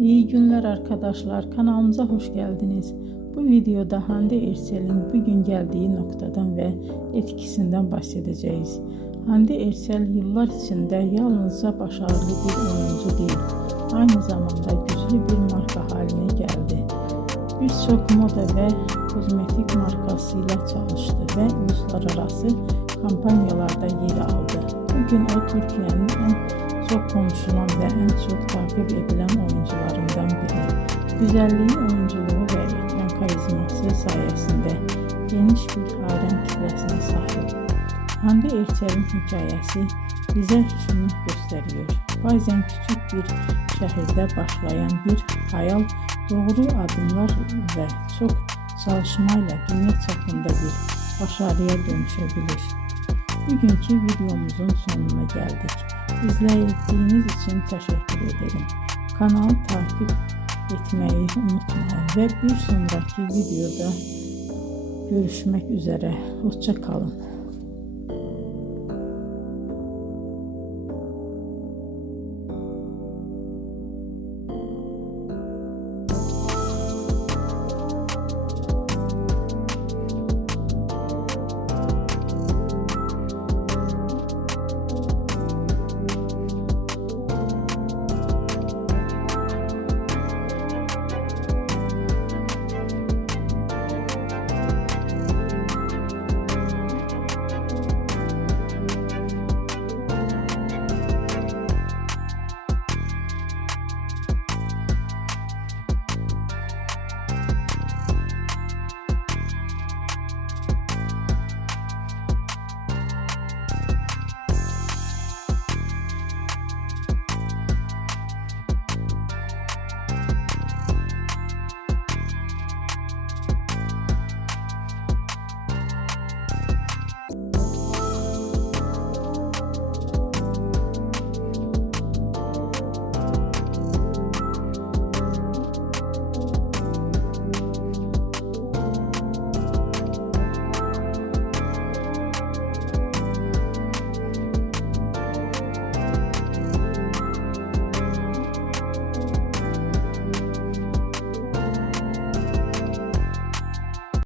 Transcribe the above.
İyi günler arkadaşlar, kanalımıza hoş geldiniz. Bu videoda Hande Erçel'in bugün geldiği noktadan ve etkisinden bahsedeceğiz. Hande Erçel yıllar içinde yalnızca başarılı bir oyuncu değil, aynı zamanda güçlü bir marka haline geldi. Birçok moda ve kozmetik markasıyla çalıştı ve uluslararası kampanyalarda yer aldı. Bugün o Türkiye'nin en çok konuşulan ve en çok takip edilen oyuncularından biri. Güzelliği, oyunculuğu ve ekran karizması sayesinde geniş bir hayran kitlesine sahip. Hande Erçel'in hikayesi bize şunu gösteriyor. Bazen küçük bir şehirde başlayan bir hayal doğru adımlar ve çok çalışmayla dünya çapında bir başarıya dönüşebilir. Bugünkü videomuzun sonuna geldik. İzlediğiniz için teşekkür ederim. Kanalı takip etmeyi unutmayın ve bir sonraki videoda görüşmek üzere. Hoşça kalın.